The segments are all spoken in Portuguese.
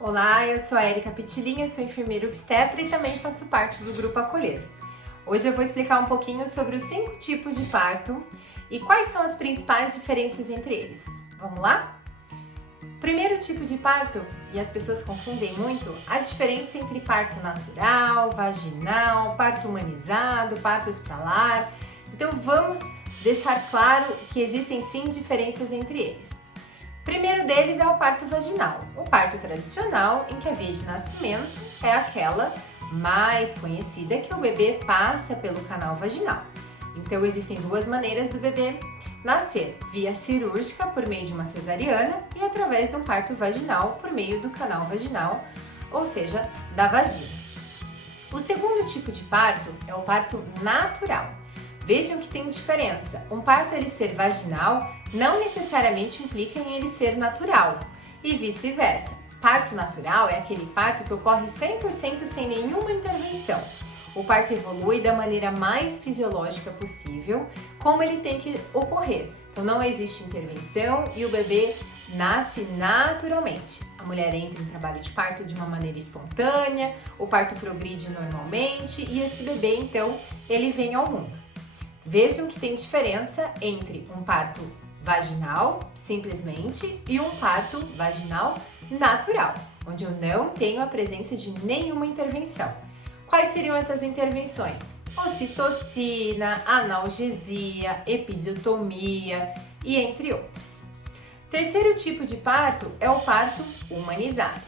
Olá, eu sou a Erika Pitilinha, sou enfermeira obstetra e também faço parte do Grupo Acolher. Hoje eu vou explicar um pouquinho sobre os 5 tipos de parto e quais são as principais diferenças entre eles. Vamos lá? Primeiro tipo de parto, e as pessoas confundem muito, a diferença entre parto natural, vaginal, parto humanizado, parto hospitalar. Então vamos deixar claro que existem sim diferenças entre eles. O primeiro deles é o parto vaginal. O parto tradicional, em que a via de nascimento é aquela mais conhecida, que o bebê passa pelo canal vaginal. Então existem 2 maneiras do bebê nascer: via cirúrgica, por meio de uma cesariana, e através de um parto vaginal, por meio do canal vaginal, ou seja, da vagina. O segundo tipo de parto é o parto natural. Vejam que tem diferença. Um parto ele ser vaginal não necessariamente implica em ele ser natural e vice-versa. Parto natural é aquele parto que ocorre 100% sem nenhuma intervenção. O parto evolui da maneira mais fisiológica possível, como ele tem que ocorrer. Então não existe intervenção e o bebê nasce naturalmente. A mulher entra em trabalho de parto de uma maneira espontânea, o parto progride normalmente e esse bebê então ele vem ao mundo. Vejam que tem diferença entre um parto vaginal, simplesmente, e um parto vaginal natural, onde eu não tenho a presença de nenhuma intervenção. Quais seriam essas intervenções? Ocitocina, analgesia, episiotomia e entre outras. Terceiro tipo de parto é o parto humanizado.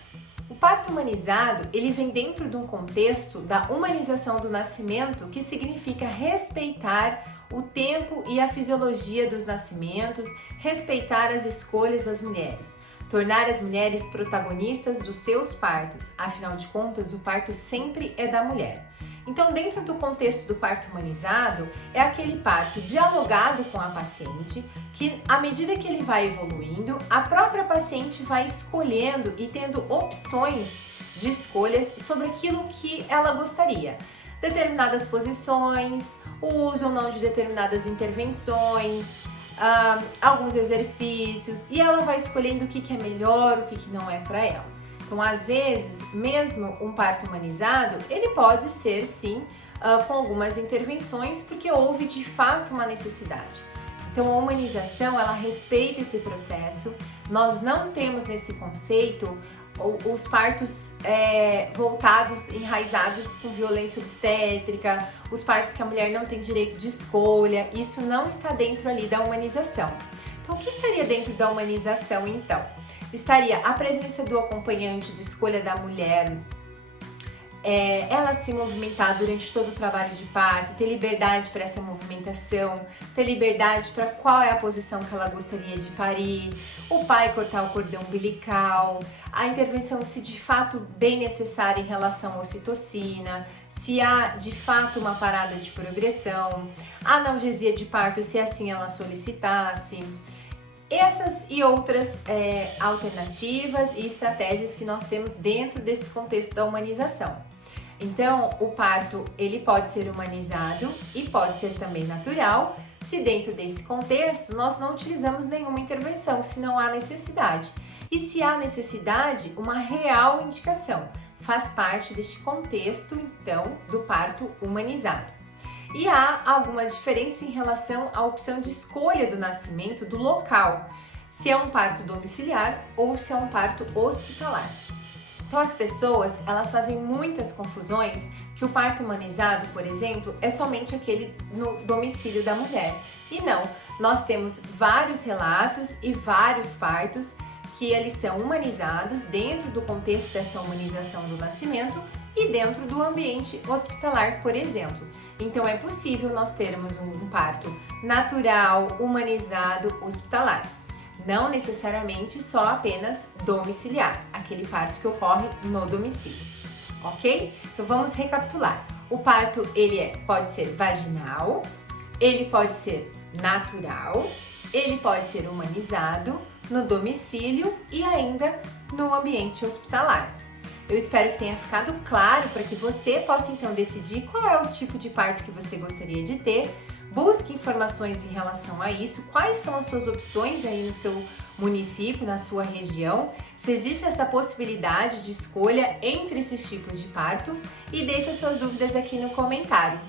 O parto humanizado, ele vem dentro de um contexto da humanização do nascimento, que significa respeitar o tempo e a fisiologia dos nascimentos, respeitar as escolhas das mulheres, tornar as mulheres protagonistas dos seus partos. Afinal de contas, o parto sempre é da mulher. Então, dentro do contexto do parto humanizado, é aquele parto dialogado com a paciente, que à medida que ele vai evoluindo, a própria paciente vai escolhendo e tendo opções de escolhas sobre aquilo que ela gostaria. Determinadas posições, o uso ou não de determinadas intervenções, alguns exercícios, e ela vai escolhendo o que é melhor, o que não é para ela. Então, às vezes, mesmo um parto humanizado, ele pode ser sim com algumas intervenções, porque houve de fato uma necessidade. Então, a humanização, ela respeita esse processo. Nós não temos nesse conceito os partos voltados, enraizados com violência obstétrica, os partos que a mulher não tem direito de escolha. Isso não está dentro ali da humanização. Então, o que estaria dentro da humanização, então? Estaria a presença do acompanhante de escolha da mulher, ela se movimentar durante todo o trabalho de parto, ter liberdade para essa movimentação, ter liberdade para qual é a posição que ela gostaria de parir, o pai cortar o cordão umbilical, a intervenção se de fato bem necessária em relação à ocitocina, se há de fato uma parada de progressão, a analgesia de parto se assim ela solicitasse. Essas e outras alternativas e estratégias que nós temos dentro desse contexto da humanização. Então, o parto ele pode ser humanizado e pode ser também natural, se dentro desse contexto nós não utilizamos nenhuma intervenção, se não há necessidade. E se há necessidade, uma real indicação. Faz parte deste contexto, então, do parto humanizado. E há alguma diferença em relação à opção de escolha do nascimento do local, se é um parto domiciliar ou se é um parto hospitalar. Então as pessoas, elas fazem muitas confusões que o parto humanizado, por exemplo, é somente aquele no domicílio da mulher. E não, nós temos vários relatos e vários partos que eles são humanizados dentro do contexto dessa humanização do nascimento e dentro do ambiente hospitalar, por exemplo. Então é possível nós termos um parto natural, humanizado, hospitalar. Não necessariamente só apenas domiciliar, aquele parto que ocorre no domicílio, ok? Então vamos recapitular. O parto pode ser vaginal, ele pode ser natural, ele pode ser humanizado no domicílio e ainda no ambiente hospitalar. Eu espero que tenha ficado claro para que você possa então decidir qual é o tipo de parto que você gostaria de ter. Busque informações em relação a isso, quais são as suas opções aí no seu município, na sua região, se existe essa possibilidade de escolha entre esses tipos de parto, e deixe suas dúvidas aqui no comentário.